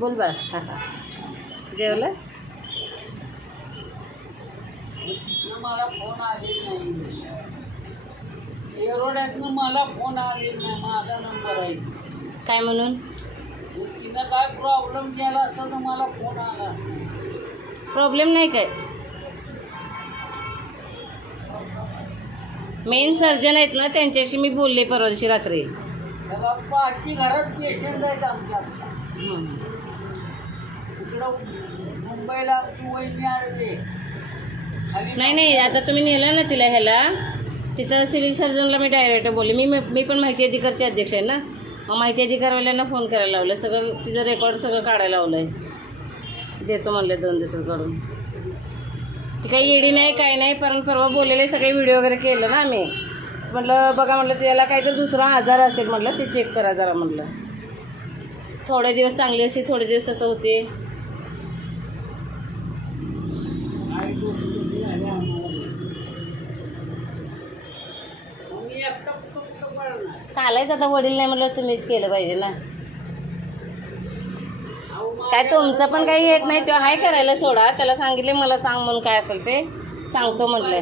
बोल बा. जेवलंस? मला फोन आले नाही. एरोड्यातनं मला फोन आले नाही. माझा नंबर आहे. काय म्हणून? तिनं काय प्रॉब्लेम केला असता तर मला फोन आला. प्रॉब्लेम नाही काय. मेन सर्जन आहेत ना, त्यांच्याशी मी बोलले परवा दिवशी रात्री. बाकी घरात पेशंट आहेत आमच्या. इकडं मुंबईला वहिनी आले. नाही नाही, आता तुम्ही नेलं ना तिला ह्याला, तिथं सिव्हिल सर्जनला मी डायरेक्ट बोलले. मी पण माहिती अधिकारचे अध्यक्ष आहे ना, मग माहिती अधिकारवाल्यांना फोन करायला लावलं. सगळं तिचं रेकॉर्ड सगळं काढायला लावलं आहे. देतो म्हणले 2 दिवसात काढून. ती काही येडी नाही काय नाही, पण परवा बोललेले सगळे व्हिडिओ वगैरे केलं ना आम्ही. म्हटलं बघा, म्हटलं त्याला काहीतरी दुसरा आजार असेल, म्हटलं ते चेक करा जरा. म्हटलं थोडे दिवस चांगले असे, थोडे दिवस असं होते. चालायचं आता, वडील नाही म्हटलं तुम्हीच केलं पाहिजे ना. काय तुमचं पण काही येत नाही, तो हाय करायला सोडा. त्याला सांगितले मला सांग म्हणून, काय असेल ते सांगतो म्हटलंय.